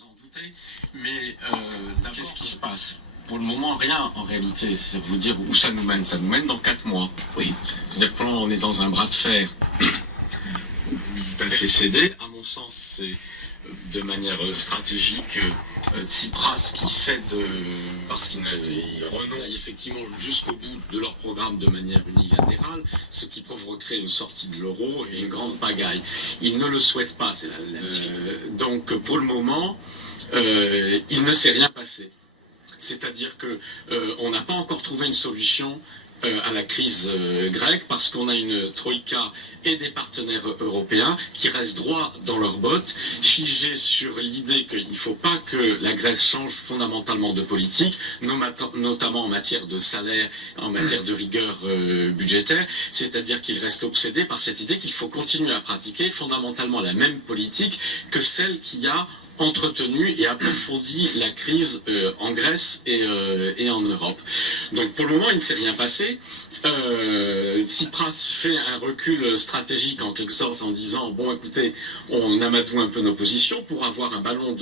vous en doutez, mais qu'est-ce qui se passe? Pour le moment, rien en réalité. C'est vous dire où ça nous mène. Ça nous mène dans 4 mois. Oui. C'est-à-dire que là, on est dans un bras de fer tout à fait cédé. À mon sens, c'est de manière stratégique Tsipras qui cède parce qu'ils renoncent effectivement jusqu'au bout de leur programme de manière unilatérale, ce qui provoquerait une sortie de l'euro et une grande pagaille. Ils ne le souhaitent pas, c'est donc pour le moment, il ne s'est rien passé. C'est-à-dire qu'on n'a pas encore trouvé une solution à la crise grecque parce qu'on a une troïka et des partenaires européens qui restent droits dans leurs bottes, figés sur l'idée qu'il ne faut pas que la Grèce change fondamentalement de politique, notamment en matière de salaire, en matière de rigueur budgétaire, c'est-à-dire qu'ils restent obsédés par cette idée qu'il faut continuer à pratiquer fondamentalement la même politique que celle qui a entretenu et approfondi la crise en Grèce et en Europe. Donc pour le moment, il ne s'est rien passé. Tsipras fait un recul stratégique en quelque sorte en disant « Bon, écoutez, on amadoue un peu nos positions pour avoir un ballon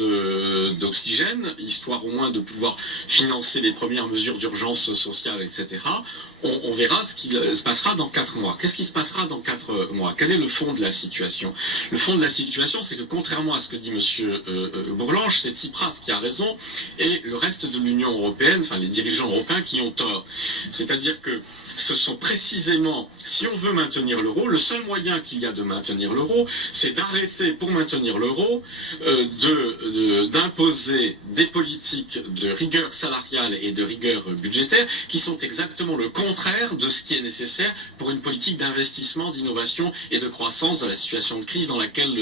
d'oxygène, histoire au moins de pouvoir financer les premières mesures d'urgence sociale, etc. » On verra ce qui se passera dans 4 mois. Qu'est-ce qui se passera dans 4 mois? Quel est le fond de la situation? Le fond de la situation, c'est que contrairement à ce que dit M. Bourlange, c'est Tsipras qui a raison et le reste de l'Union européenne, enfin les dirigeants européens qui ont tort. C'est-à-dire que ce sont précisément, si on veut maintenir l'euro, le seul moyen qu'il y a de maintenir l'euro, c'est d'arrêter, pour maintenir l'euro, d'imposer des politiques de rigueur salariale et de rigueur budgétaire qui sont exactement le contraire de ce qui est nécessaire pour une politique d'investissement, d'innovation et de croissance dans la situation de crise dans laquelle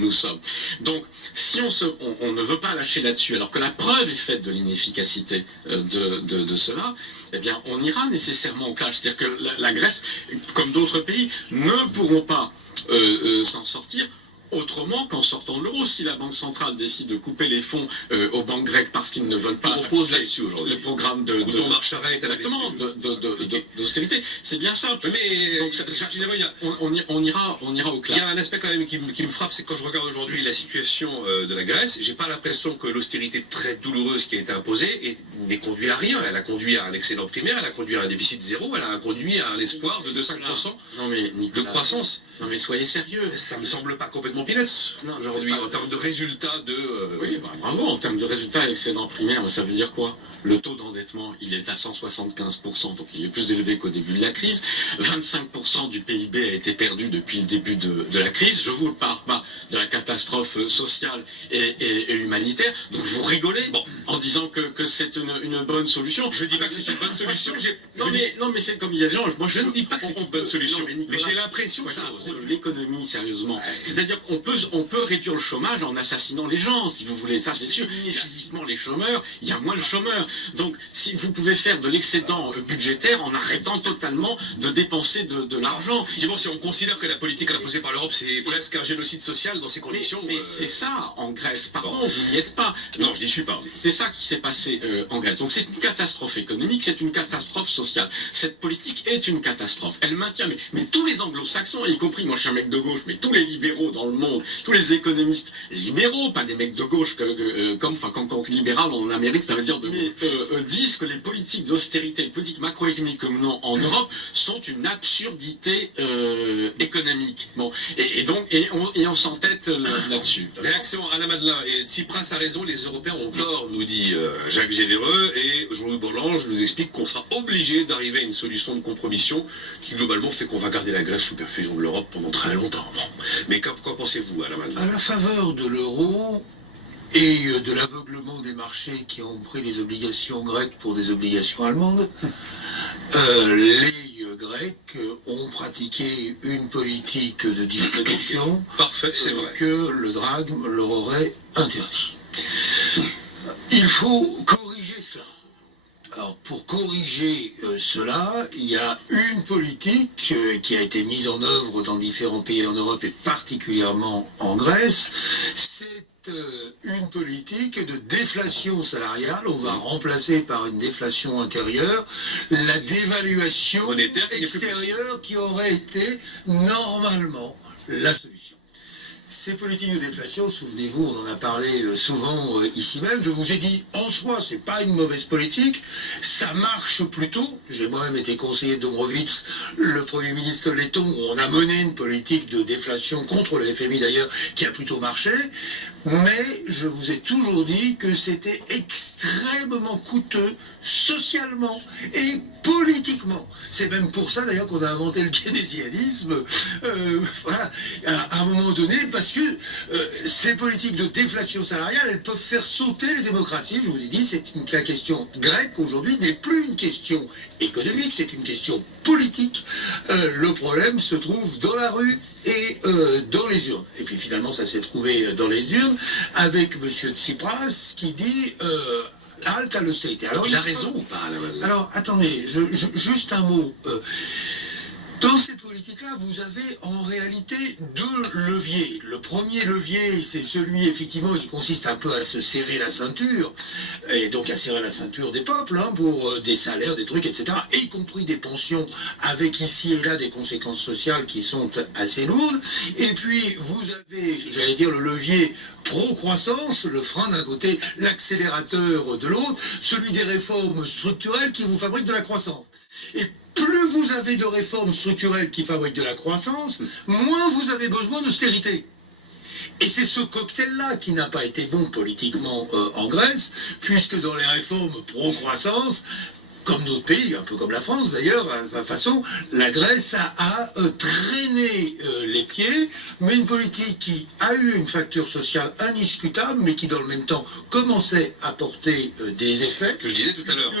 nous sommes. Donc, si on ne veut pas lâcher là-dessus, alors que la preuve est faite de l'inefficacité de cela, eh bien, on ira nécessairement au clash. C'est-à-dire que la Grèce, comme d'autres pays, ne pourront pas s'en sortir autrement qu'en sortant de l'euro. Si la Banque centrale décide de couper les fonds aux banques grecques parce qu'ils ne veulent pas repose là-dessus aujourd'hui. Le programme d'austérité, c'est bien simple. Mais donc, on ira au clash. Il y a un aspect quand même qui me frappe, c'est que quand je regarde aujourd'hui la situation de la Grèce, j'ai pas l'impression que l'austérité très douloureuse qui a été imposée n'ait conduit à rien. Elle a conduit à un excédent primaire, elle a conduit à un déficit zéro, elle a conduit à un espoir de 5% de croissance. Non mais soyez sérieux. Ça me semble pas complètement peanuts aujourd'hui en termes de résultats de... Oui, bravo, en termes de résultats excédent primaire, ça veut dire quoi? Le taux d'endettement, il est à 175%, donc il est plus élevé qu'au début de la crise. 25% du PIB a été perdu depuis le début de la crise. Je vous parle pas de la catastrophe sociale et humanitaire. Donc vous rigolez en disant que c'est une bonne solution. Je dis pas que c'est une bonne solution. Non mais c'est comme il y a des gens. Moi je ne dis pas que c'est une bonne solution. Mais j'ai l'impression que ça l'économie sérieusement. C'est-à-dire qu'on peut réduire le chômage en assassinant les gens, si vous voulez. Ça c'est sûr. Physiquement les chômeurs, il y a moins de chômeurs. Donc, si vous pouvez faire de l'excédent budgétaire en arrêtant totalement de dépenser de l'argent. Effectivement, si on considère que la politique imposée par l'Europe, c'est presque un génocide social dans ces conditions. Mais c'est ça en Grèce. Pardon, vous n'y êtes pas. Non, je n'y suis pas. C'est ça qui s'est passé en Grèce. Donc, c'est une catastrophe économique, c'est une catastrophe sociale. Cette politique est une catastrophe. Elle maintient, mais tous les anglo-saxons, y compris, moi je suis un mec de gauche, mais tous les libéraux dans le monde, tous les économistes libéraux, pas des mecs de gauche comme libéral en Amérique, ça veut dire disent que les politiques d'austérité, les politiques macroéconomiques que nous menons en Europe sont une absurdité économique. Bon, et on s'entête là-dessus. Réaction à la Madeleine. Et Tsipras a raison, les Européens ont tort, nous dit Jacques Généreux, et Jean-Louis Bourlange nous explique qu'on sera obligé d'arriver à une solution de compromission qui globalement fait qu'on va garder la Grèce sous perfusion de l'Europe pendant très longtemps. Bon. Mais qu'en pensez-vous à la Madeleine? À la faveur de l'euro et de l'aveuglement des marchés qui ont pris les obligations grecques pour des obligations allemandes, les Grecs ont pratiqué une politique de distribution que le drachme leur aurait interdit. Il faut corriger cela. Alors, pour corriger cela, il y a une politique qui a été mise en œuvre dans différents pays en Europe et particulièrement en Grèce. C'est une politique de déflation salariale. On va remplacer par une déflation intérieure la dévaluation extérieure qui aurait été normalement la solution. ces politiques de déflation, souvenez-vous, on en a parlé souvent ici même, je vous ai dit, en soi, c'est pas une mauvaise politique, ça marche plutôt. J'ai moi-même été conseiller de Domrovitz, le Premier ministre letton, où on a mené une politique de déflation contre le FMI d'ailleurs, qui a plutôt marché, mais je vous ai toujours dit que c'était extrêmement coûteux socialement et politiquement. C'est même pour ça d'ailleurs qu'on a inventé le keynésianisme, voilà, à un moment donné, parce que ces politiques de déflation salariale, elles peuvent faire sauter les démocraties. Je vous ai dit, la question grecque aujourd'hui n'est plus une question économique, c'est une question politique. Le problème se trouve dans la rue et dans les urnes. Et puis finalement, ça s'est trouvé dans les urnes avec M. Tsipras qui dit halte à l'austérité. Alors, il a raison ou pas, là, alors, attendez, juste un mot. Dans ces politiques-là, vous avez en réalité deux leviers. Le premier levier, c'est celui, effectivement, qui consiste un peu à se serrer la ceinture, et donc à serrer la ceinture des peuples, hein, pour des salaires, des trucs, etc., y compris des pensions, avec ici et là des conséquences sociales qui sont assez lourdes. Et puis, vous avez, j'allais dire, le levier pro-croissance, le frein d'un côté, l'accélérateur de l'autre, celui des réformes structurelles qui vous fabriquent de la croissance. Et plus vous avez de réformes structurelles qui fabriquent de la croissance, moins vous avez besoin d'austérité. Et c'est ce cocktail-là qui n'a pas été bon politiquement en Grèce, puisque dans les réformes pro-croissance, comme d'autres pays, un peu comme la France d'ailleurs, à sa façon, la Grèce a traîné les pieds, mais une politique qui a eu une facture sociale indiscutable, mais qui dans le même temps commençait à porter des effets. C'est ce que je disais tout à l'heure.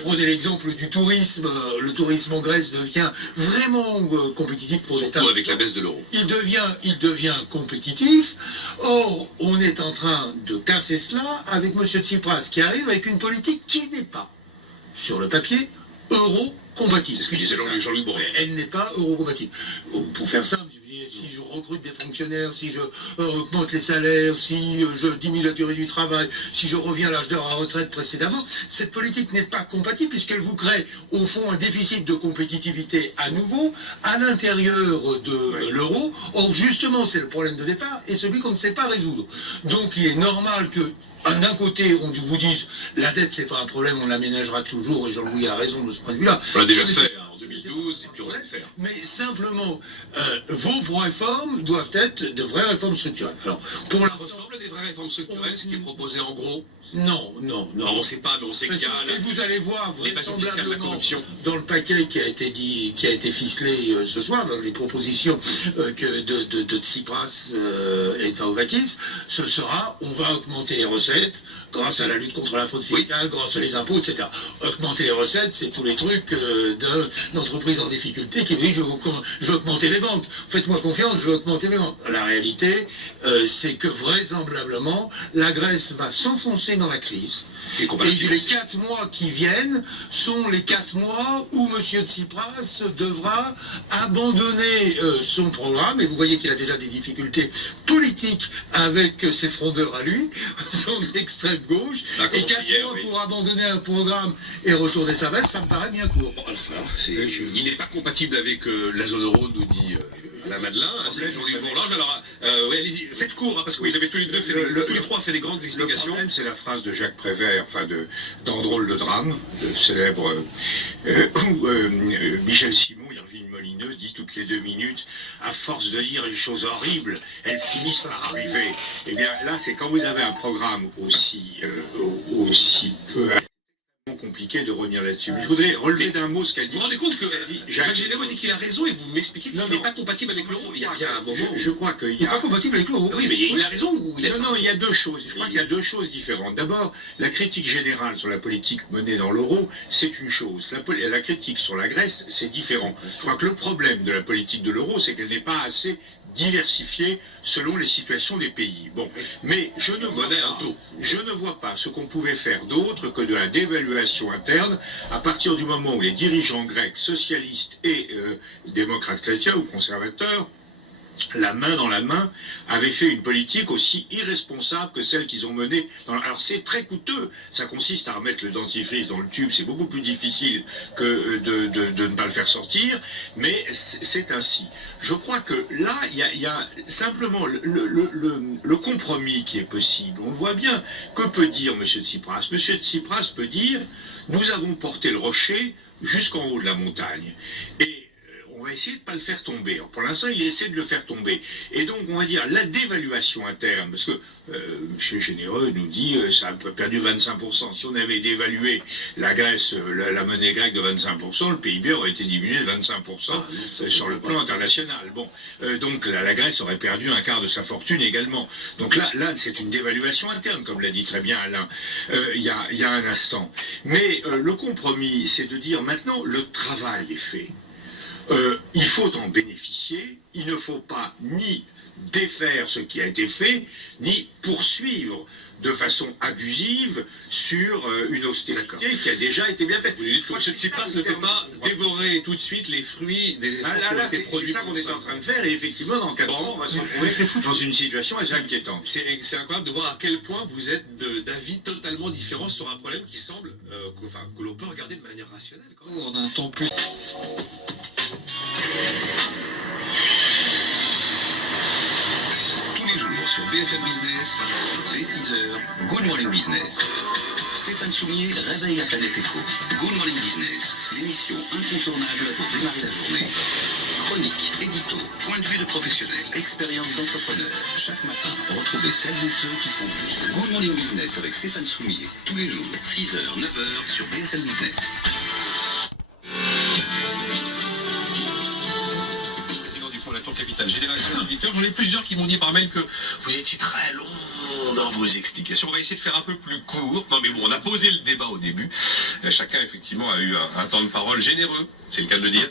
Prenez l'exemple du tourisme, le tourisme en Grèce devient vraiment compétitif pour l'État. Surtout avec la baisse de l'euro. Il devient compétitif. Or, on est en train de casser cela avec M. Tsipras, qui arrive avec une politique qui n'est pas, sur le papier, euro-compatible. C'est ce que disait Jean-Luc Borloo. Elle n'est pas euro-compatible. Pour faire simple, si je recrute des fonctionnaires, si je augmente les salaires, si je diminue la durée du travail, si je reviens à l'âge de la retraite précédemment, cette politique n'est pas compatible puisqu'elle vous crée au fond un déficit de compétitivité à nouveau à l'intérieur de l'euro. Or justement c'est le problème de départ et celui qu'on ne sait pas résoudre. Donc il est normal que d'un côté, on vous dise la dette c'est pas un problème, on l'aménagera toujours, et Jean-Louis a raison de ce point de vue-là. On l'a déjà fait en 2012, et puis on sait le faire. Mais simplement, vos réformes doivent être de vraies réformes structurelles. Alors, pour ça ressemble à des vraies réformes structurelles, ce qui est proposé en gros. Non. On ne sait pas, mais on sait qu'il y a et vous allez voir vraisemblablement la dans le paquet qui a été ficelé ce soir, dans les propositions de Tsipras et de Varoufakis, ce sera on va augmenter les recettes grâce à la lutte contre la fraude fiscale, grâce à les impôts, etc. Augmenter les recettes, c'est tous les trucs d'entreprises en difficulté qui disent je veux augmenter les ventes. Faites-moi confiance, je veux augmenter les ventes. La réalité, c'est que vraisemblablement, la Grèce va s'enfoncer dans la crise. Et les 4 mois qui viennent sont les 4 mois où M. Tsipras devra abandonner son programme. Et vous voyez qu'il a déjà des difficultés politiques avec ses frondeurs à lui, son extrême gauche. Et 4 mois pour abandonner un programme et retourner sa veste, ça me paraît bien court. Bon, alors, il n'est pas compatible avec la zone euro, nous dit la Madeleine, c'est Jean-Luc Bourlange. Alors, allez-y, faites court, hein, parce que vous avez tous les trois fait des grandes explications. Le problème, c'est la phrase de Jacques Prévert, dans Drôle de drame, le célèbre, où Michel Simon, Irvine Molineux, dit toutes les 2 minutes, à force de dire des choses horribles, elles finissent par arriver. Et bien là, c'est quand vous avez un programme aussi peu compliqué de revenir là-dessus. Mais je voudrais relever d'un mot ce qu'a dit. Vous vous rendez compte que Jacques Généreux dit qu'il a raison et vous m'expliquez qu'il n'est pas compatible avec l'euro. Il y a bien un moment. Je crois qu'il n'est pas compatible avec l'euro. Oui, mais il a raison ou il a Non, il y a 2 choses. Je crois qu'il y a 2 choses différentes. D'abord, la critique générale sur la politique menée dans l'euro, c'est une chose. La critique sur la Grèce, c'est différent. Je crois que le problème de la politique de l'euro, c'est qu'elle n'est pas assez diversifiée selon les situations des pays. Bon, mais je ne vois pas ce qu'on pouvait faire d'autre que de la dévaluation interne à partir du moment où les dirigeants grecs, socialistes et démocrates chrétiens ou conservateurs la main dans la main, avaient fait une politique aussi irresponsable que celle qu'ils ont menée. Alors c'est très coûteux, ça consiste à remettre le dentifrice dans le tube, c'est beaucoup plus difficile que de ne pas le faire sortir, mais c'est ainsi. Je crois que là, il y a simplement le compromis qui est possible. On le voit bien. Que peut dire M. Tsipras? M. Tsipras peut dire, nous avons porté le rocher jusqu'en haut de la montagne. Et on va essayer de ne pas le faire tomber. Alors pour l'instant, il essaie de le faire tomber. Et donc, on va dire, la dévaluation interne, parce que M. Généreux nous dit, ça a perdu 25%. Si on avait dévalué la Grèce, la monnaie grecque de 25%, le PIB aurait été diminué de 25% sur le plan international. Bon, donc la Grèce aurait perdu un quart de sa fortune également. Donc là c'est une dévaluation interne, comme l'a dit très bien Alain, il y a un instant. Mais le compromis, c'est de dire, maintenant, le travail est fait. Il faut en bénéficier, il ne faut pas ni défaire ce qui a été fait, ni poursuivre de façon abusive sur une austérité qui a déjà été bien faite. Vous dites que M. Tsipras ne peut pas dévorer tout de suite les fruits des efforts qui ont été produits. C'est ça qu'on est en train de faire, et effectivement, dans 4 ans, on va se retrouver dans une situation assez inquiétante. C'est incroyable de voir à quel point vous êtes d'avis totalement différents sur un problème qui semble que l'on peut regarder de manière rationnelle. On a un temps plus... Tous les jours sur BFM Business, dès 6h, Good Morning Business. Stéphane Soumier réveille la planète éco. Good Morning Business, l'émission incontournable pour démarrer la journée. Chronique, édito, point de vue de professionnel, expérience d'entrepreneur. Chaque matin, retrouvez celles et ceux qui font plus. Good Morning Business avec Stéphane Soumier, tous les jours, 6h, 9h sur BFM Business. Capital Génération d'Auditeurs, j'en ai plusieurs qui m'ont dit par mail que vous étiez très long dans vos explications. On va essayer de faire un peu plus court. Non mais bon, on a posé le débat au début. Chacun effectivement a eu un temps de parole généreux, c'est le cas de le dire.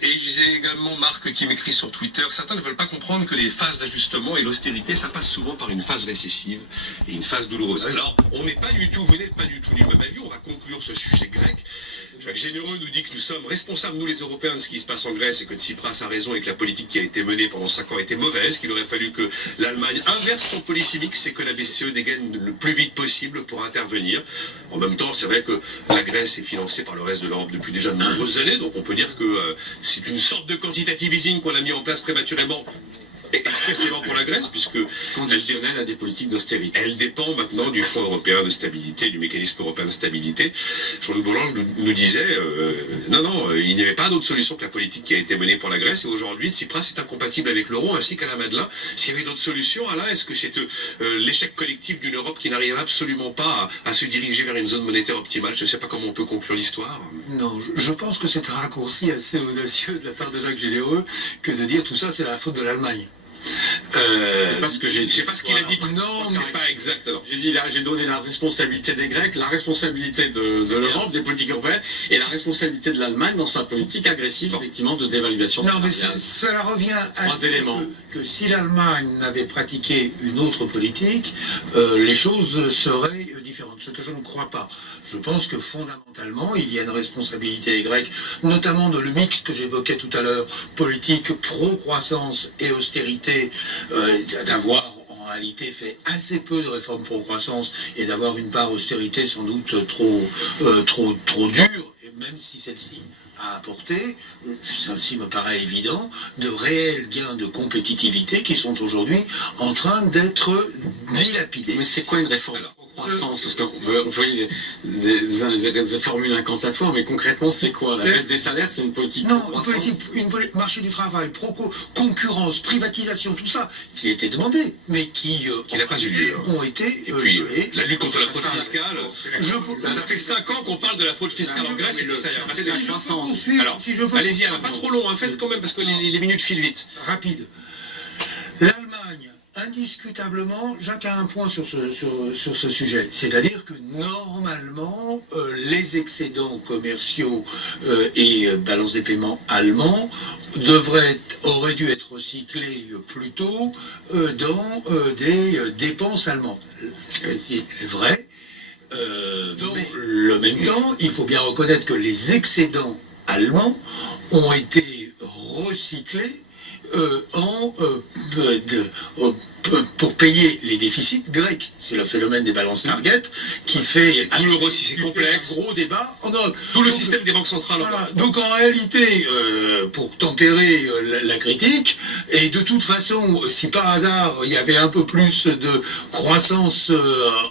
Et j'ai également Marc qui m'écrit sur Twitter, certains ne veulent pas comprendre que les phases d'ajustement et l'austérité, ça passe souvent par une phase récessive et une phase douloureuse. Alors, on n'est pas du tout, vous n'êtes pas du tout du même avis, on va conclure ce sujet grec. Jacques Généreux nous dit que nous sommes responsables, nous les Européens, de ce qui se passe en Grèce et que Tsipras a raison et que la politique qui a été menée pendant 5 ans était mauvaise, qu'il aurait fallu que l'Allemagne inverse son policy mix, c'est que la BCE dégaine le plus vite possible pour intervenir. En même temps, c'est vrai que la Grèce est financée par le reste de l'Europe depuis déjà de nombreuses années, donc on peut dire que c'est une sorte de quantitative easing qu'on a mis en place prématurément expressément pour la Grèce, puisque conditionnelle à des politiques d'austérité. Elle dépend maintenant du Fonds européen de stabilité, du mécanisme européen de stabilité. Jean-Louis Bourlange nous disait non, il n'y avait pas d'autre solution que la politique qui a été menée pour la Grèce, et aujourd'hui Tsipras est incompatible avec l'euro ainsi qu'à la Madeleine. S'il y avait d'autres solutions, Alain, est-ce que c'est l'échec collectif d'une Europe qui n'arrive absolument pas à se diriger vers une zone monétaire optimale? Je ne sais pas comment on peut conclure l'histoire. Non, je pense que c'est un raccourci assez audacieux de la part de Jacques Généreux que de dire tout ça c'est la faute de l'Allemagne. C'est pas ce que j'ai dit. C'est pas ce qu'il a dit. Non, c'est pas exact. J'ai dit là, j'ai donné la responsabilité des Grecs, la responsabilité de l'Europe, des politiques européennes, et la responsabilité de l'Allemagne dans sa politique agressive, effectivement, de dévaluation. Non, mais salariale. cela revient à dire que si l'Allemagne n'avait pratiqué une autre politique, les choses seraient différentes. Ce que je ne crois pas. Je pense que fondamentalement, il y a une responsabilité des Grecs, notamment de le mix que j'évoquais tout à l'heure, politique pro-croissance et austérité, d'avoir en réalité fait assez peu de réformes pro-croissance et d'avoir une part austérité sans doute trop dure, et même si celle-ci a apporté, celle-ci me paraît évident, de réels gains de compétitivité qui sont aujourd'hui en train d'être dilapidés. Mais c'est quoi une réforme croissance, parce qu'on voit des formules incantatoires, mais concrètement, c'est quoi? La baisse des salaires, c'est une politique non, pro-croissance? une politique marché du travail, concurrence, privatisation, tout ça, qui a été demandé, mais qui n'a pas eu lieu. Ont été et puis, la lutte contre la fraude fiscale, ça fait 5 ans qu'on parle de la fraude fiscale en Grèce, et puis ça y a passé la croissance. Alors, allez-y, pas trop long, en fait, quand même, parce que les minutes filent vite. Rapide. L'Allemagne, indiscutablement, Jacques a un point sur ce sujet. C'est-à-dire que normalement, les excédents commerciaux et balance des paiements allemands auraient dû être recyclés plus tôt dans des dépenses allemandes. C'est vrai. Dans le même temps, il faut bien reconnaître que les excédents allemands ont été recyclés pour payer les déficits grecs. C'est le phénomène des balances target qui fait tout l'euro si c'est complexe, un gros débat en Europe. Tout le système des banques centrales. Voilà. Donc en réalité, pour tempérer la critique, et de toute façon, si par hasard il y avait un peu plus de croissance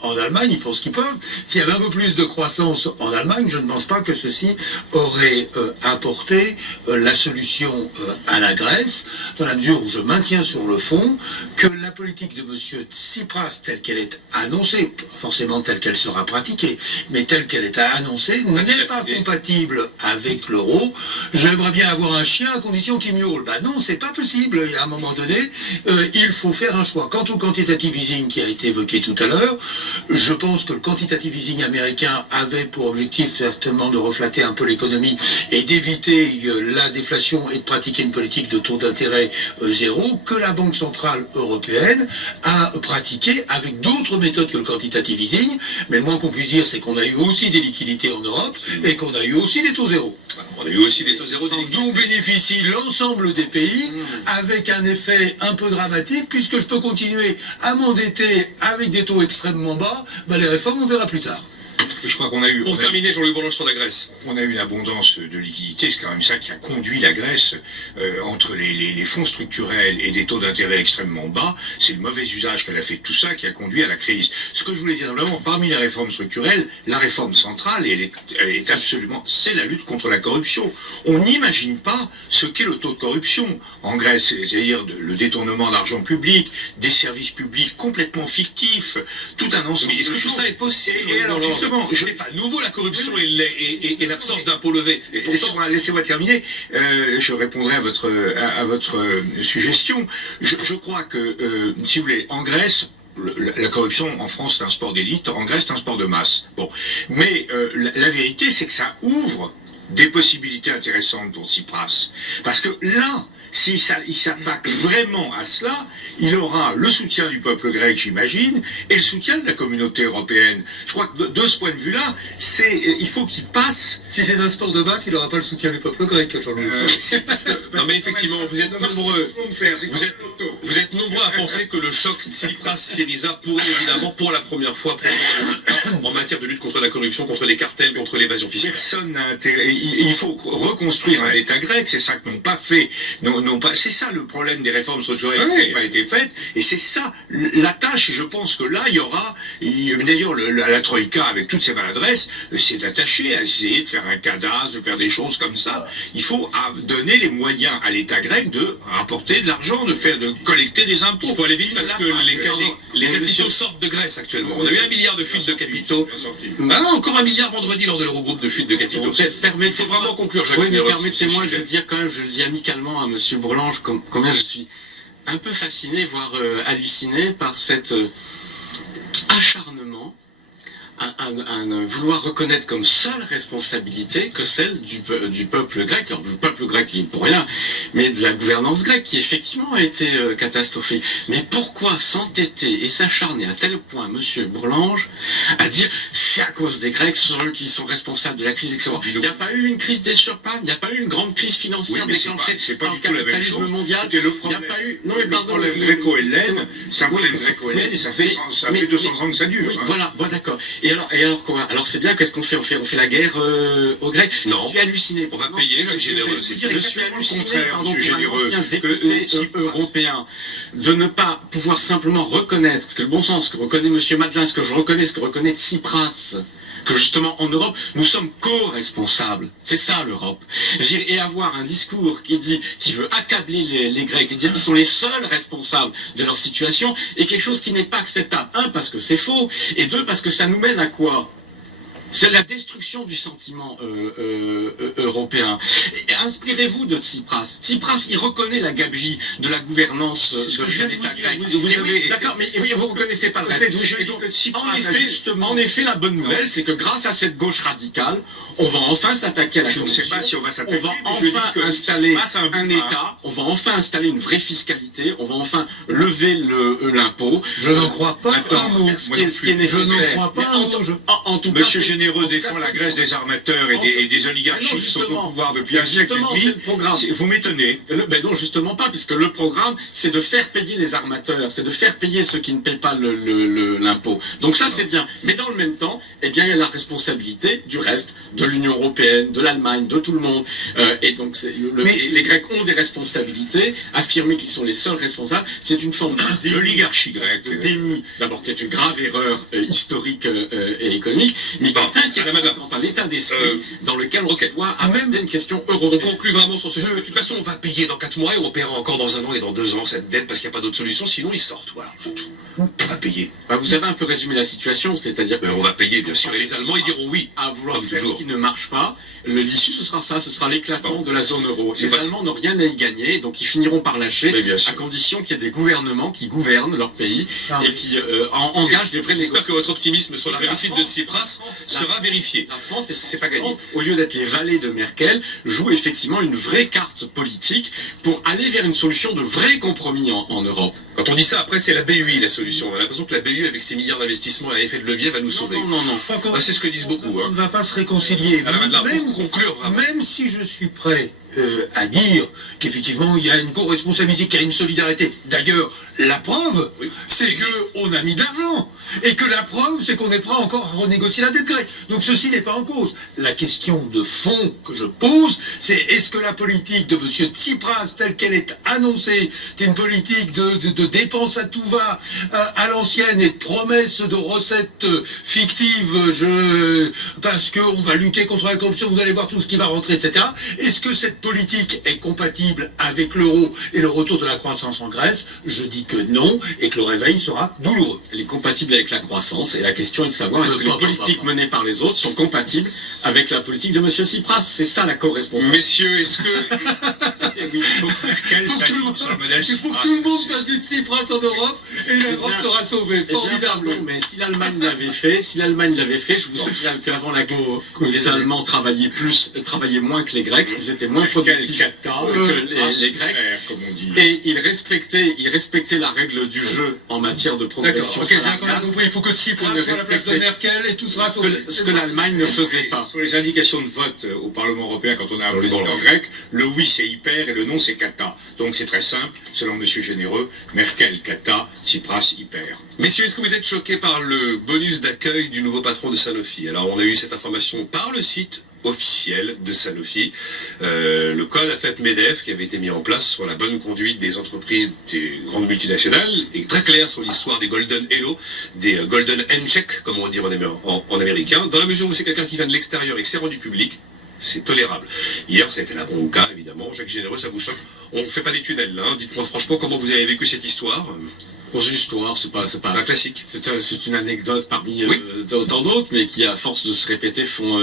en Allemagne, ils font ce qu'ils peuvent, s'il y avait un peu plus de croissance en Allemagne, je ne pense pas que ceci aurait apporté la solution à la Grèce, dans la mesure où je maintiens sur le fond que la politique de M. Tsipras, telle qu'elle est annoncée, pas forcément telle qu'elle sera pratiquée, mais telle qu'elle est annoncée, n'est pas compatible avec l'euro. J'aimerais bien avoir un chien à condition qu'il miaule. Ben non, c'est pas possible. Et à un moment donné, il faut faire un choix. Quant au quantitative easing qui a été évoqué tout à l'heure, je pense que le quantitative easing américain avait pour objectif certainement de reflatter un peu l'économie et d'éviter la déflation et de pratiquer une politique de taux d'intérêt zéro que la Banque centrale européenne a pratiqué avec d'autres méthodes que le quantitative easing, mais le moins qu'on puisse dire, c'est qu'on a eu aussi des liquidités en Europe et qu'on a eu aussi des taux zéro. On a eu aussi des taux zéro dont bénéficie l'ensemble des pays, avec un effet un peu dramatique, puisque je peux continuer à m'endetter avec des taux extrêmement bas. Ben les réformes, on verra plus tard. Et je crois qu'on a eu... Pour terminer, Jean-Louis Bourlanges sur la Grèce. On a eu une abondance de liquidités, c'est quand même ça qui a conduit la Grèce entre les fonds structurels et des taux d'intérêt extrêmement bas. C'est le mauvais usage qu'elle a fait de tout ça qui a conduit à la crise. Ce que je voulais dire simplement, parmi les réformes structurelles, la réforme centrale, elle est absolument, c'est la lutte contre la corruption. On n'imagine pas ce qu'est le taux de corruption en Grèce, c'est-à-dire le détournement d'argent public, des services publics complètement fictifs, tout un ensemble. Mais est-ce que tout ça est possible? Et alors justement, c'est pas nouveau la corruption et l'absence d'impôts levés. Laissez-moi terminer. Je répondrai à votre suggestion. Je crois que, si vous voulez, en Grèce, la corruption en France c'est un sport d'élite, en Grèce c'est un sport de masse. Bon, mais la vérité c'est que ça ouvre des possibilités intéressantes pour Tsipras, parce que là, s'il s'attaque vraiment à cela, il aura le soutien du peuple grec, j'imagine, et le soutien de la communauté européenne. Je crois que de ce point de vue-là, il faut qu'il passe... Si c'est un sport de masse, il n'aura pas le soutien du peuple grec, Jean-Louis. Non mais effectivement, vous êtes nombreux. Vous êtes nombreux à penser que le choc Tsipras-Syriza pourrait évidemment, pour la première fois, en matière de lutte contre la corruption, contre les cartels, contre l'évasion fiscale. Personne n'a intérêt. Il faut reconstruire un État grec, c'est ça que n'ont pas fait. C'est ça le problème des réformes structurelles qui n'ont pas été faites, et c'est ça la tâche. Et je pense que là, il y aura, d'ailleurs, la Troïka, avec toutes ses maladresses, s'est attachée à essayer de faire un cadastre, de faire des choses comme ça. Il faut donner les moyens à l'État grec de rapporter de l'argent, de collecter des impôts. Il faut aller vite parce que les capitaux sortent de Grèce actuellement. On a eu 1 milliard de fuites de capitaux. Encore 1 milliard vendredi lors de l'Eurogroupe de fuites de capitaux. Il faut vraiment conclure, Jacques. Oui, mais permettez-moi, je veux dire quand même, je le dis amicalement à M. Bourlanges, combien je suis un peu fasciné, voire halluciné par cet acharnement à ne vouloir reconnaître comme seule responsabilité que celle du peuple grec. Alors, le peuple grec, il est pour rien, mais de la gouvernance grecque qui effectivement a été catastrophique. Mais pourquoi s'entêter et s'acharner à tel point, monsieur Bourlanges, à dire c'est à cause des Grecs, ceux qui sont responsables de la crise, etc. Il n'y a pas eu une crise des surplaces, il n'y a pas eu une grande crise financière déclenchée par le capitalisme mondial. Il n'y a pas eu... Non mais pardon, le gréco-hellène, c'est un problème gréco-hellène et ça fait 200 ans que ça dure. Oui, voilà, bon, d'accord. Et alors quoi? Alors c'est bien, qu'est-ce qu'on fait? On fait la guerre aux Grecs? Non. Je suis halluciné. On va payer, Jacques Généreux. Je suis halluciné, pardon, pour un ancien député européen, de ne pas pouvoir simplement reconnaître ce que le bon sens, ce que reconnaît M. Madelin, ce que je reconnais, ce que reconnaît Tsipras, que justement en Europe, nous sommes co-responsables. C'est ça l'Europe. Et avoir un discours qui veut accabler les Grecs et dire qu'ils sont les seuls responsables de leur situation, est quelque chose qui n'est pas acceptable. Un, parce que c'est faux, et deux, parce que ça nous mène à quoi? C'est la destruction du sentiment européen. Inspirez-vous de Tsipras. Tsipras, il reconnaît la gabegie de la gouvernance de l'État grec. D'accord, mais vous ne reconnaissez pas le reste. En effet, la bonne nouvelle, c'est que grâce à cette gauche radicale, on va enfin s'attaquer à la corruption. Je ne sais pas si on va s'attaquer. On va enfin installer un État, on va enfin installer une vraie fiscalité, on va enfin lever l'impôt. Je n'en crois pas un mot. Ce qui est nécessaire. Je n'en crois pas un mot. En tout cas, Généreux défend la Grèce des armateurs et des oligarchies qui sont au pouvoir depuis un siècle et c'est le demi. programme. Vous m'étonnez. Ben non, justement pas, puisque le programme, c'est de faire payer les armateurs, c'est de faire payer ceux qui ne payent pas l'impôt. Donc ça, c'est bien. Mais dans le même temps, eh bien, il y a la responsabilité du reste, de l'Union européenne, de l'Allemagne, de tout le monde. Et donc, les Grecs ont des responsabilités. Affirmer qu'ils sont les seuls responsables, c'est une forme de L'oligarchie grecque. déni, d'abord, qui est une grave erreur historique et économique, mais qui est inquiétante quant à l'état d'esprit dans lequel on doit aborder une question On européenne. conclut vraiment sur ce sujet. De toute façon, on va payer dans 4 mois et on paiera encore dans 1 an et dans 2 ans cette dette parce qu'il n'y a pas d'autre solution. Sinon, ils sortent. Voilà, c'est tout. On va payer. Vous avez un peu résumé la situation, c'est-à-dire que On va payer, bien sûr. Et les Allemands, ils diront oui. à vouloir Comme faire ce toujours. qui ne marche pas, l'issue ce sera ça, ce sera l'éclatement de la zone euro. C'est Les pas- Allemands n'ont rien à y gagner, donc ils finiront par lâcher, Mais bien sûr. à condition qu'il y ait des gouvernements qui gouvernent leur pays Ah, et oui. qui engagent des vraies J'espère négociations. que votre optimisme sur la réussite de Tsipras sera vérifié. La France, C'est pas gagné. au lieu d'être les valets de Merkel, joue effectivement une vraie carte politique pour aller vers une solution de vrai compromis en Europe. Quand on dit ça, après, c'est la BUI la solution. On a l'impression que la BUI, avec ses milliards d'investissements et effet de levier, va nous sauver. Non. Encore- Ah, c'est ce que disent beaucoup. On Hein. ne va pas se réconcilier. Alors, Madeleine, Même, pour conclure, vraiment. même si je suis prêt à dire qu'effectivement il y a une co-responsabilité, qu'il y a une solidarité. D'ailleurs, la preuve, Oui. c'est qu'on a mis de l'argent. Et que la preuve, c'est qu'on est prêt encore à renégocier la dette grecque. Donc ceci n'est pas en cause. La question de fond que je pose, c'est est-ce que la politique de M. Tsipras, telle qu'elle est annoncée, c'est une politique de dépenses à tout va, à l'ancienne, et de promesses de recettes fictives, parce qu'on va lutter contre la corruption, vous allez voir tout ce qui va rentrer, etc. Est-ce que cette politique est compatible avec l'euro et le retour de la croissance en Grèce? Je dis que non, et que le réveil sera douloureux. Elle est compatible avec la croissance, et la question est de savoir est-ce que les Pas. politiques menées par les autres sont compatibles avec la politique de M. Tsipras. C'est ça la co-responsabilité. Messieurs, est-ce que... Merkel Il faut que tout le monde- sur le modèle il faut que Tsipras. tout le monde fasse du Tsipras en Europe et l'Europe bien. sera sauvée. Eh bien, Formidable. pardon, mais si l'Allemagne l'avait fait, je vous signale qu'avant la crise, les Allemands travaillaient moins que les Grecs, ils étaient moins Merkel, productifs Kata, que les Grecs. comme on dit. Et ils respectaient la règle du jeu en matière de D'accord, progression ok, j'ai salariale, compris. Il faut que Tsipras Il ne soit à la place de respectait- Merkel et tout sera sauvé. ce que l'Allemagne ne faisait pas. Sur les indications de vote au Parlement européen quand on a un Dans le président Nord. grec, le oui c'est hyper et le non c'est kata. Donc c'est très simple, selon M. Généreux, Merkel kata, Tsipras hyper. Messieurs, est-ce que vous êtes choqués par le bonus d'accueil du nouveau patron de Sanofi? Alors, on a eu cette information par le site officiel de Sanofi. Le code AFEP-MEDEF qui avait été mis en place sur la bonne conduite des entreprises des grandes multinationales est très clair sur l'histoire des Golden Hello, des Golden Handshake, comme on dit en américain, dans la mesure où c'est quelqu'un qui vient de l'extérieur et que c'est rendu public. C'est tolérable. Hier, ça a été la bronca, évidemment. Jacques Généreux, ça vous choque? On ne fait pas des tunnels, là. Hein. Dites-moi franchement comment vous avez vécu cette histoire. Pour cette histoire, c'est pas Un classique. c'est une anecdote parmi Oui. tant d'autres, mais qui, à force de se répéter, font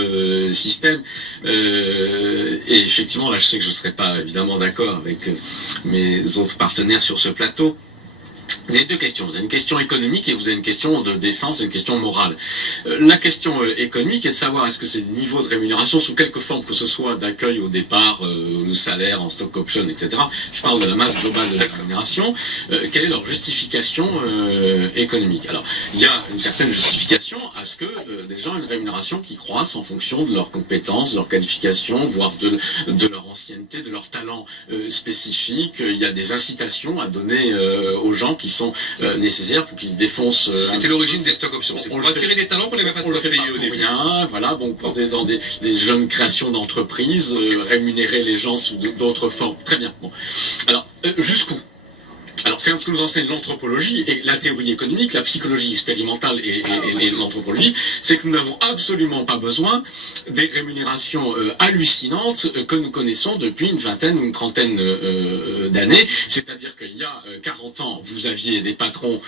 système. Et effectivement, là, je sais que je ne serai pas évidemment d'accord avec mes autres partenaires sur ce plateau. Vous avez deux questions. Vous avez une question économique et vous avez une question d'essence et une question morale. La question économique est de savoir est-ce que c'est le niveau de rémunération sous quelque forme que ce soit d'accueil au départ, le salaire en stock option, etc. Je parle de la masse globale de la rémunération. Quelle est leur justification économique? Alors, il y a une certaine justification à ce que des gens aient une rémunération qui croisse en fonction de leurs compétences, de leurs qualifications, voire de leur ancienneté, de leur talent spécifique. Il y a des incitations à donner aux gens qui sont nécessaires pour qu'ils se défoncent. C'était l'origine des stock options. C'était On pour le fait- attirer des talents qu'on n'avait pas On le fait payés pas au pour début. rien, voilà, bon, dans des jeunes créations d'entreprises, rémunérer les gens sous d'autres formes. Très bien. Bon. Alors, jusqu'où? Alors, c'est ce que nous enseigne l'anthropologie et la théorie économique, la psychologie expérimentale et l'anthropologie, c'est que nous n'avons absolument pas besoin des rémunérations hallucinantes que nous connaissons depuis une vingtaine ou une trentaine d'années. C'est-à-dire qu'il y a 40 ans, vous aviez des patrons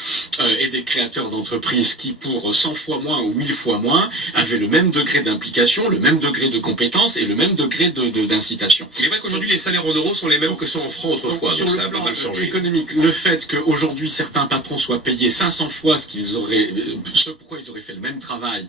et des créateurs d'entreprises qui, pour 100 fois moins ou 1000 fois moins, avaient le même degré d'implication, le même degré de compétence et le même degré d'incitation. Il est vrai qu'aujourd'hui, les salaires en euros sont les mêmes que ceux en francs autrefois, Sur donc le ça a pas plan mal changé. économique, le fait qu'aujourd'hui certains patrons soient payés 500 fois ce pourquoi ils auraient fait le même travail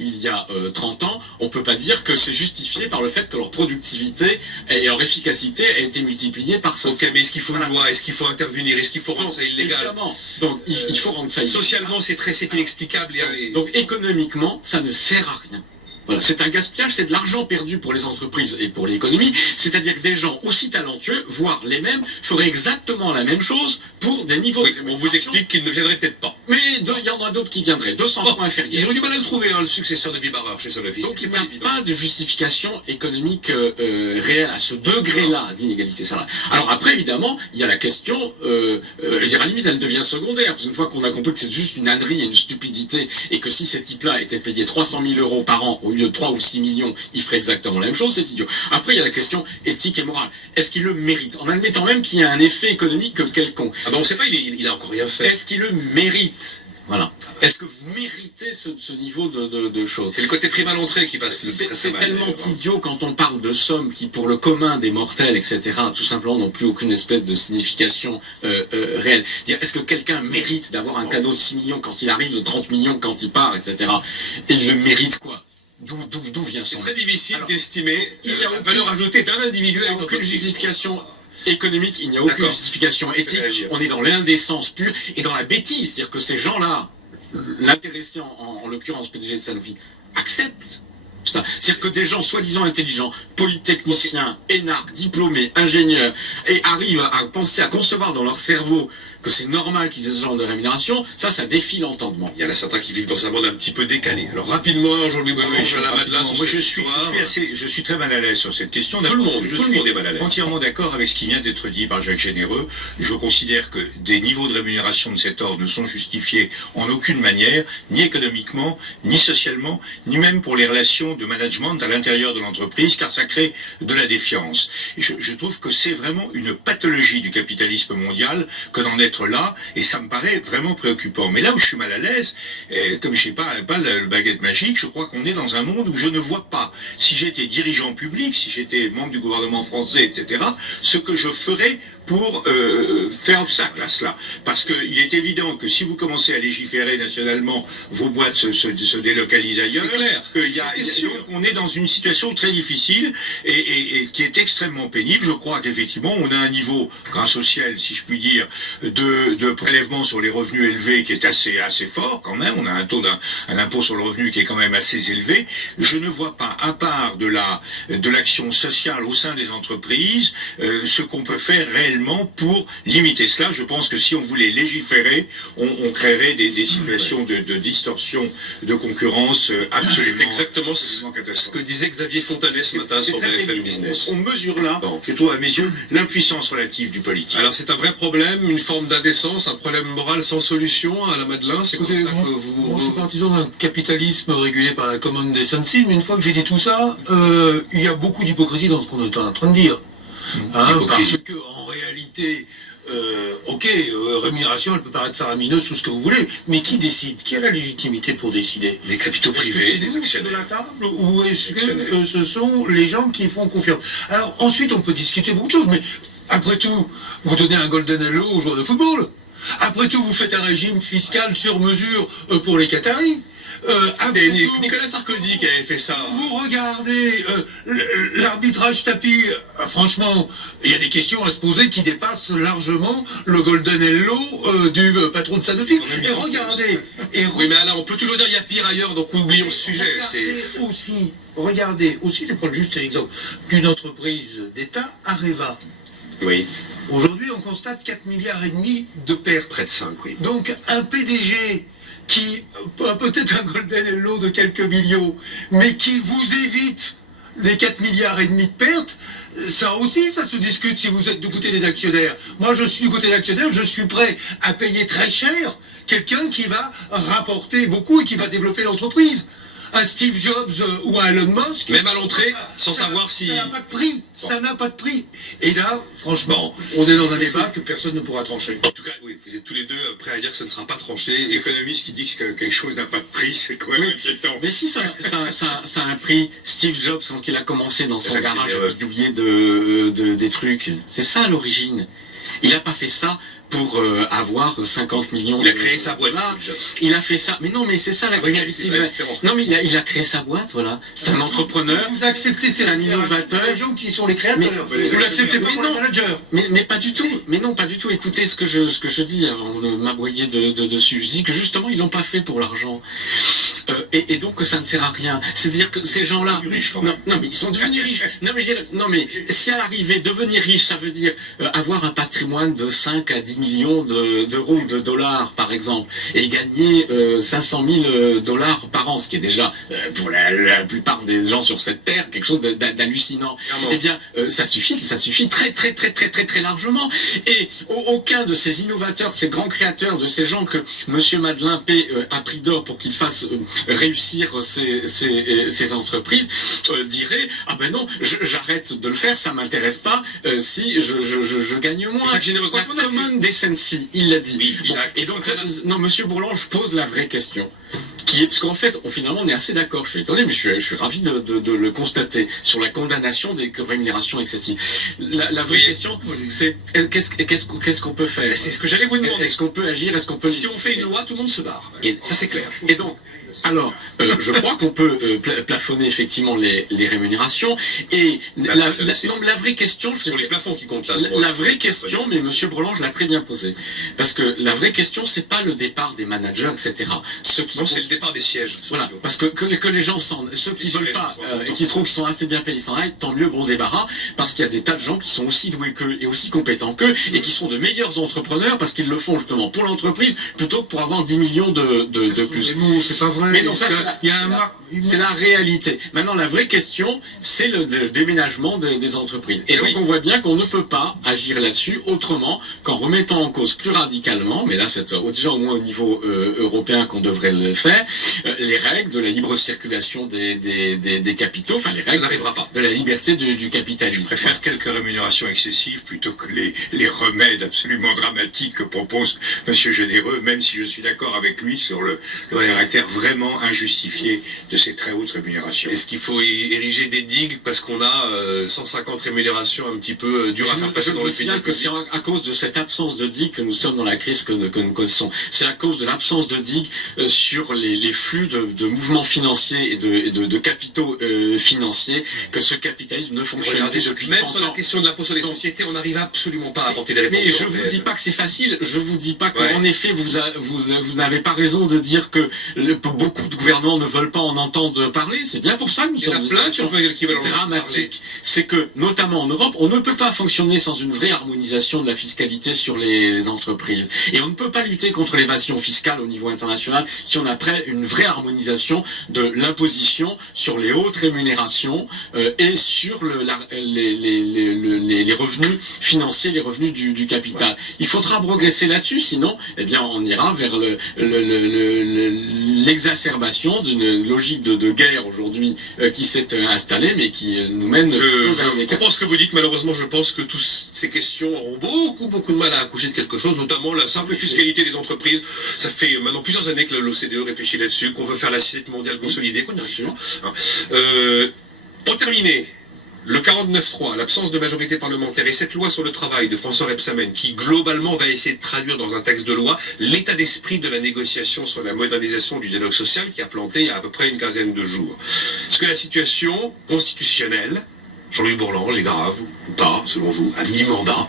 il y a 30 ans, on ne peut pas dire que c'est justifié par le fait que leur productivité et leur efficacité a été multipliée par 500. Ok, mais est-ce qu'il faut une loi? Est-ce qu'il faut intervenir? Est-ce qu'il faut rendre ça illégal? Évidemment. Donc il faut rendre ça illégal. Socialement, c'est inexplicable. Donc économiquement, ça ne sert à rien. Voilà, c'est un gaspillage, c'est de l'argent perdu pour les entreprises et pour l'économie. C'est-à-dire que des gens aussi talentueux, voire les mêmes, feraient exactement la même chose pour des niveaux Oui, de on rémunération. vous explique qu'il ne viendrait peut-être pas. Mais il y en a d'autres qui viendraient, 200 Bon, francs inférieurs. ils ont du mal à le trouver, hein, le successeur de Vibareur chez Sanofi. Donc il n'y a pas de justification économique réelle à ce degré-là d'inégalité salariale. Alors après, évidemment, il y a la question, je dirais à la limite, elle devient secondaire, parce qu'une fois qu'on a compris que c'est juste une ânerie et une stupidité, et que si ces types-là étaient payés 300 000 € par an au lieu de 3 ou 6 millions, ils feraient exactement la même chose, c'est idiot. Après, il y a la question éthique et morale. Est-ce qu'il le mérite? En admettant même qu'il y a un effet économique quelconque. Ah ben on sait pas, il a encore rien fait. Est-ce qu'il le mérite? Voilà. Est-ce que vous méritez ce niveau de choses? C'est le côté prime à l'entrée qui passe. C'est tellement idiot quand on parle de sommes qui, pour le commun des mortels, etc., tout simplement n'ont plus aucune espèce de signification réelle. Est-ce que quelqu'un mérite d'avoir un cadeau de 6 millions quand il arrive, de 30 millions quand il part, etc. Et il le mérite quoi? D'où vient C'est son... très difficile Alors, d'estimer il y a la valeur ajoutée d'un individu Il n'y à a une aucune entreprise. justification économique, il n'y a aucune D'accord. justification éthique, réagir. on est dans l'indécence pure et dans la bêtise, c'est-à-dire que ces gens-là, l'intéressé en l'occurrence PDG de Sanofi, acceptent ça. C'est-à-dire que des gens soi-disant intelligents, polytechniciens, énarques, diplômés, ingénieurs, et arrivent à penser, à concevoir dans leur cerveau que c'est normal qu'ils aient ce genre de rémunération, ça défie l'entendement. Il y en a certains qui vivent dans un monde un petit peu décalé. Alors rapidement, Jean-Louis Boulouche, à la Madeleine, sur Moi, cette histoire. je suis très mal à l'aise sur cette question. Tout le monde Je est mal à l'aise. entièrement d'accord avec ce qui vient d'être dit par Jacques Généreux. Je considère que des niveaux de rémunération de cet ordre ne sont justifiés en aucune manière, ni économiquement, ni socialement, ni même pour les relations de management à l'intérieur de l'entreprise, car ça crée de la défiance. Et je trouve que c'est vraiment une pathologie du capitalisme mondial que d'en être là, et ça me paraît vraiment préoccupant. Mais là où je suis mal à l'aise, comme je n'ai pas le baguette magique, je crois qu'on est dans un monde où je ne vois pas, si j'étais dirigeant public, si j'étais membre du gouvernement français, etc., ce que je ferais pour faire obstacle à cela. Parce qu'il est évident que si vous commencez à légiférer nationalement, vos boîtes se délocalisent ailleurs. C'est clair, c'est sûr. Donc on est dans une situation très difficile et qui est extrêmement pénible. Je crois qu'effectivement, on a un niveau, grâce au ciel, si je puis dire, de prélèvement sur les revenus élevés qui est assez fort quand même. On a un taux un impôt sur le revenu qui est quand même assez élevé. Je ne vois pas, à part de l'action sociale au sein des entreprises, ce qu'on peut faire réellement pour limiter cela. Je pense que si on voulait légiférer, on créerait des situations de distorsion de concurrence absolument. C'est exactement ce que disait Xavier Fontanet ce matin sur BFM Business. On mesure là, Bon. je trouve à mes yeux, l'impuissance relative du politique. Alors c'est un vrai problème, une forme d'indécence, un problème moral sans solution à la Madeleine. C'est comme Écoutez, ça que moi, vous... moi, je suis partisan d'un capitalisme régulé par la commande des sensibles, mais une fois que j'ai dit tout ça, il y a beaucoup d'hypocrisie dans ce qu'on est en train de dire. Parce que en réalité, rémunération, elle peut paraître faramineuse, tout ce que vous voulez, mais qui décide? Qui a la légitimité pour décider? Des capitaux Est-ce que privés, c'est des nous, de actionnaires. la table, ou est-ce que ce sont les gens qui font confiance? Alors ensuite, on peut discuter beaucoup de choses, mais après tout, vous donnez un golden hello aux joueurs de football. Après tout, vous faites un régime fiscal sur mesure pour les Qataris. C'était Nicolas Sarkozy qui avait fait ça. Vous regardez l'arbitrage tapis, franchement, il y a des questions à se poser qui dépassent largement le golden hello du patron de Sanofi. Et regardez, Oui, mais alors on peut toujours dire il y a pire ailleurs, donc oublions ce sujet. Regardez aussi, je prends juste un exemple, d'une entreprise d'État, Areva. Oui, Aujourd'hui, on constate 4,5 milliards de pertes. près de 5, oui. Donc un PDG qui a peut-être un golden hello de quelques millions, mais qui vous évite les 4,5 milliards de pertes, ça aussi, ça se discute si vous êtes du côté des actionnaires. Moi, je suis du côté des actionnaires, je suis prêt à payer très cher quelqu'un qui va rapporter beaucoup et qui va développer l'entreprise. Un Steve Jobs ou un Elon Musk. Même à l'entrée, sans savoir si... Ça n'a pas de prix. Ça n'a pas de prix. Et là, franchement, Bon. on est dans un débat que personne ne pourra trancher. En tout cas, oui, vous êtes tous les deux prêts à dire que ce ne sera pas tranché. Et L'économiste qui dit que quelque chose n'a pas de prix, c'est quand même inquiétant. Mais si ça a un prix, Steve Jobs, quand il a commencé dans son Jacques garage Généreux. à bidouiller des trucs, c'est ça l'origine. Il n'a pas fait ça pour avoir 50 millions. Il a créé sa boîte, dollars. Steve Jobs. Il a fait ça. Mais non, mais c'est ça la c'est la différence. Non, mais il a créé sa boîte, voilà. C'est un entrepreneur. Vous acceptez C'est un innovateur. les gens qui sont les créateurs. Vous l'acceptez pas, pour non. le manager. Mais pas du tout. Mais non, pas du tout. Écoutez ce que je dis avant de m'aboyer dessus. Je dis que justement, ils l'ont pas fait pour l'argent. Et donc que ça ne sert à rien. C'est-à-dire que ces gens-là, non mais ils sont devenus riches. Non mais, non mais si à l'arrivée devenir riche, ça veut dire avoir un patrimoine de 5 à 10 millions d'euros ou de dollars par exemple, et gagner 500 000 dollars par an, ce qui est déjà pour la plupart des gens sur cette terre quelque chose d'hallucinant. Eh bien, ça suffit très largement. Et aucun de ces innovateurs, de ces grands créateurs, de ces gens que Monsieur Madeleine P a pris d'or pour qu'ils fassent réussir ces entreprises, dirait ah ben non, j'arrête de le faire, ça m'intéresse pas si je gagne moins. La common decency, il l'a dit. Oui, bon, et donc non, Monsieur Bourlange, je pose la vraie question. Parce qu'en fait, finalement, on est assez d'accord. Je suis étonné, mais je suis ravi de le constater sur la condamnation des rémunérations excessives. La vraie question, c'est qu'est-ce qu'on peut faire? C'est ce que j'allais vous demander. Est-ce qu'on peut agir? Est-ce qu'on peut... Si on fait une loi, tout le monde se barre. Ça, c'est clair. Et donc, alors, je crois qu'on peut plafonner effectivement les rémunérations. Et la vraie question... Ce sont les plafonds qui comptent là. La vraie question, mais M. Bourlange l'a très bien posé. Parce que la vraie question, c'est pas le départ des managers, etc. Non, c'est le départ des sièges. Voilà, parce que les gens ceux qui veulent pas, et qui trouvent qu'ils sont assez bien payés, s'en aillent, tant mieux, bon débarras, parce qu'il y a des tas de gens qui sont aussi doués qu'eux et aussi compétents qu'eux, et qui sont de meilleurs entrepreneurs, parce qu'ils le font justement pour l'entreprise, plutôt que pour avoir 10 millions de plus. Mais non, c'est pas vrai. Mais non, ça, c'est la réalité. Maintenant, la vraie question, c'est le déménagement des entreprises. Et donc, on voit bien qu'on ne peut pas agir là-dessus autrement qu'en remettant en cause plus radicalement, mais là, c'est déjà au moins au niveau européen qu'on devrait le faire, les règles de la libre circulation des capitaux, enfin les règles de la liberté du capitalisme. Je préfère quelques rémunérations excessives plutôt que les remèdes absolument dramatiques que propose M. Généreux, même si je suis d'accord avec lui sur le caractère vraiment injustifié de ces très hautes rémunérations. Est-ce qu'il faut ériger des digues parce qu'on a 150 rémunérations un petit peu dures à faire passer dans le pays? Que c'est à cause de cette absence de digues que nous sommes dans la crise que nous connaissons. C'est à cause de l'absence de digues sur les flux de mouvements financiers et de capitaux financiers que ce capitalisme ne fonctionne pas depuis 30 ans. Même sur la question de l'impôt sur les sociétés, on n'arrive absolument pas à apporter des réponses. Mais je vous dis pas que c'est facile, je vous dis pas qu'en effet vous n'avez pas raison de dire que beaucoup de gouvernements ne veulent pas en entendre parler. C'est bien pour ça que nous sommes dans une situation dramatique. C'est que, notamment en Europe, on ne peut pas fonctionner sans une vraie harmonisation de la fiscalité sur les entreprises. Et on ne peut pas lutter contre l'évasion fiscale au niveau international si on a une vraie harmonisation de l'imposition sur les hautes rémunérations et sur les revenus financiers, les revenus du capital. Il faudra progresser là-dessus, sinon, eh bien, on ira vers l'exacerbation d'une logique de guerre aujourd'hui qui s'est installée, mais qui nous mène... Je comprends ce que vous dites. Malheureusement, je pense que toutes ces questions auront beaucoup de mal à accoucher de quelque chose, notamment la simple fiscalité des entreprises. Ça fait maintenant plusieurs années que l'OCDE réfléchit là-dessus, qu'on veut faire l'assiette mondiale consolidée, qu'on n'y arrive pas. Pour terminer, le 49.3, l'absence de majorité parlementaire et cette loi sur le travail de François Rebsamen qui globalement va essayer de traduire dans un texte de loi l'état d'esprit de la négociation sur la modernisation du dialogue social qui a planté il y a à peu près une quinzaine de jours. Est-ce que la situation constitutionnelle, Jean-Louis Bourlange, est grave ou pas, selon vous, à mi-mandat,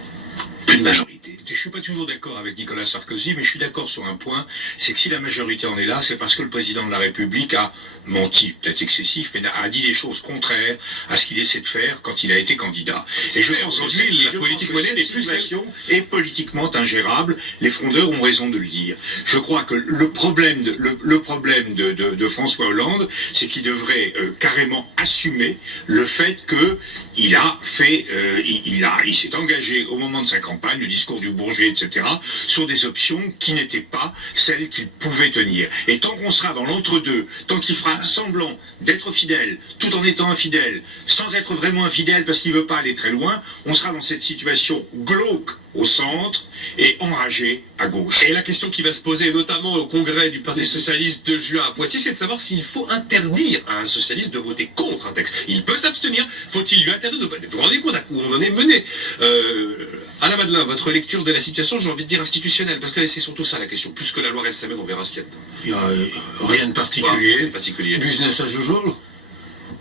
plus de majorité? Je ne suis pas toujours d'accord avec Nicolas Sarkozy, mais je suis d'accord sur un point, c'est que si la majorité en est là, c'est parce que le président de la République a menti, peut-être excessif, mais a dit des choses contraires à ce qu'il essaie de faire quand il a été candidat. Et je pense aujourd'hui, la politique monnaie n'est plus est politiquement ingérable. Les frondeurs ont raison de le dire. Je crois que le problème de François Hollande, c'est qu'il devrait carrément assumer le fait que il s'est engagé au moment de sa campagne, le discours du Bourget, etc., sur des options qui n'étaient pas celles qu'il pouvait tenir. Et tant qu'on sera dans l'entre-deux, tant qu'il fera semblant d'être fidèle, tout en étant infidèle, sans être vraiment infidèle parce qu'il ne veut pas aller très loin, on sera dans cette situation glauque au centre et enragé à gauche. Et la question qui va se poser, notamment au congrès du Parti Socialiste de juin à Poitiers, c'est de savoir s'il faut interdire à un socialiste de voter contre un texte. Il peut s'abstenir. Faut-il lui interdire de voter? Vous vous rendez compte à où on en est mené? Alain Madelin, votre lecture de la situation, j'ai envie de dire institutionnelle, parce que c'est surtout ça la question. Plus que la loi elle-même, on verra ce qu'il y a dedans. Il n'y a rien de particulier. Particulier. Business as usual.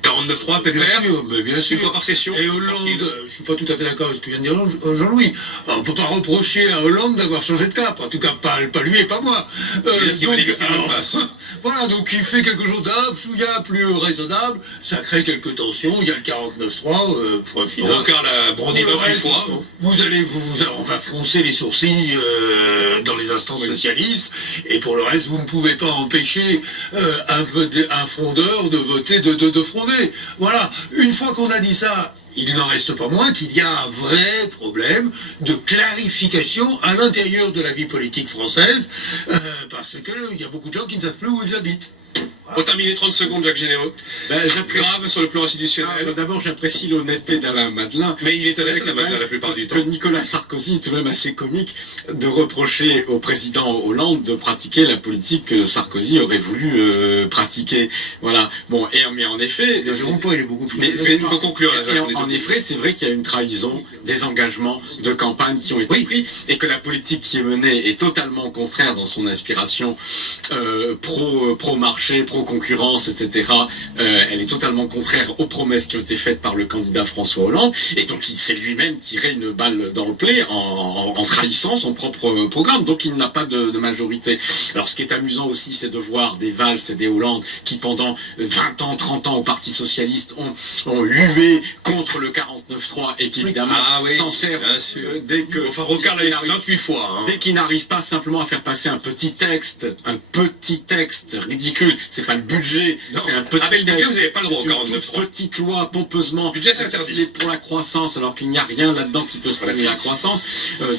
49.3, Bien pépère. sûr, mais bien sûr. Une fois par session. Et Hollande, Tranquille. je ne suis pas tout à fait d'accord avec ce que vient de dire Jean-Louis. On ne peut pas reprocher à Hollande d'avoir changé de cap. En tout cas, pas lui et pas moi. Il fallait qu'il le fasse. Voilà, donc il fait quelque chose d'absolument plus raisonnable. Ça crée quelques tensions. Il y a le 49.3, point final. Rocard l'a brandi Pour le 28 reste, fois. on va froncer les sourcils dans les instances socialistes, et pour le reste, vous ne pouvez pas empêcher un frondeur de voter, de fronder. Voilà, une fois qu'on a dit ça, il n'en reste pas moins qu'il y a un vrai problème de clarification à l'intérieur de la vie politique française, parce qu'il y a beaucoup de gens qui ne savent plus où ils habitent. Pour terminer, 30 secondes, Jacques Généreux. Grave sur le plan institutionnel. D'abord, j'apprécie l'honnêteté d'Alain Madelin. Mais il est honnête, Alain Madelin, la plupart du temps. Que Nicolas Sarkozy est tout de même assez comique de reprocher au président Hollande de pratiquer la politique que Sarkozy aurait voulu pratiquer. Voilà. Bon, mais en effet... Ne diront pas, il est beaucoup plus... Mais Il faut conclure, là, et Jacques. en effet, c'est vrai qu'il y a une trahison des engagements de campagne qui ont été pris, et que la politique qui est menée est totalement contraire dans son aspiration pro-marché, pro-concurrence, etc. Elle est totalement contraire aux promesses qui ont été faites par le candidat François Hollande, et donc il s'est lui-même tiré une balle dans le pied en trahissant son propre programme, donc il n'a pas de majorité. Alors ce qui est amusant aussi, c'est de voir des Valls et des Hollande qui pendant 20 ans, 30 ans au Parti Socialiste ont hué contre le 49.3 et qui évidemment s'en servent dès que... Enfin, Rocard l'a 28 fois. Hein. Dès qu'ils n'arrivent pas simplement à faire passer un petit texte ridicule, c'est pas le budget, c'est un petit avec le budget, texte, vous n'avez pas le droit au une 49.3. petite loi pompeusement Le budget, c'est interdit. pour la croissance, alors qu'il n'y a rien là-dedans qui peut stimuler la croissance.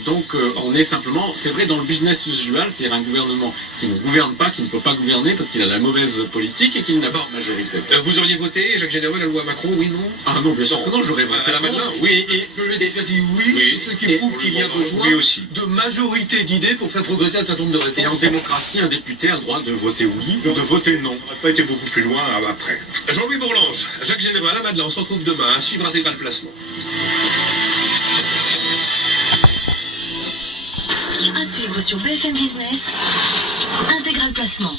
Donc on est simplement, c'est vrai, dans le business usual, c'est-à-dire un gouvernement qui ne gouverne pas, qui ne peut pas gouverner parce qu'il a la mauvaise politique et qu'il n'a pas de majorité. Vous auriez voté, Jacques Généreux, la loi Macron, oui, non? Ah non, bien sûr que non, j'aurais voté à la contre. Madelin, Oui, et Je l'ai déjà dit oui, ce qui prouve qu'il y a besoin de majorité d'idées pour faire progresser un certain nombre de et en réformes. démocratie, un député a le droit de voter oui ou de voter non. On n'a pas été beaucoup plus loin après. Jean-Louis Bourlange, Jacques Généreux, Alain Madelin, on se retrouve demain à suivre Intégral Placement. À suivre sur BFM Business, Intégral Placement.